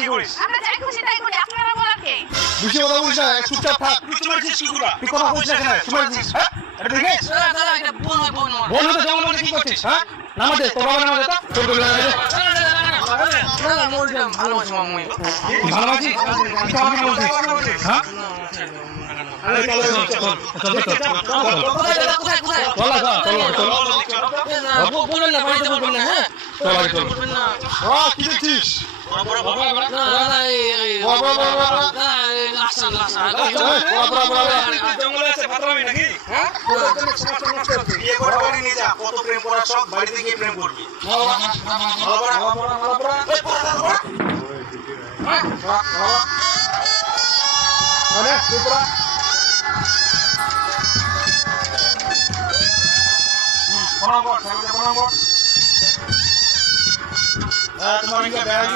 কি করিস? আমরা যাই খুশি তাই করি, আপনারা বলার কে? বেশি কথা বলিস না, চুপচাপ থাক। তুই মারছিস কুকুরা। তুই কথা বলিস না কেন? শুমাইছিস, হ্যাঁ? এটা দেখিস? দাদা এটা বোন বল হতে যেমন মনে কি করছিস, হ্যাঁ? নামা দে, তোর বাবা নামা দে তো। তোর বাবা নামা দে। না মোরজাম ভালোবাসি মামু তুই ভালোবাসিস? তুই তো আমাকে বলছিস, হ্যাঁ? আরে চল, চল, চল, কোথায় চল, চল। বলবেন না বাড়িতে বলবেন না হ্যাঁ চল, আগে চল। বলবেন না কি দেখছিস? দাদা এই লাস্ট জঙ্গলে আছে ফাতরামি নাকি? হ্যাঁ? বিয়ে করে বাড়ি নিয়ে যা, কত প্রেম করার সব বাড়িতে গিয়ে প্রেম করবি। আরে চুপরা। প্রণাম কর, ঠাকুরকে প্রণাম কর। তোমার ব্যাগ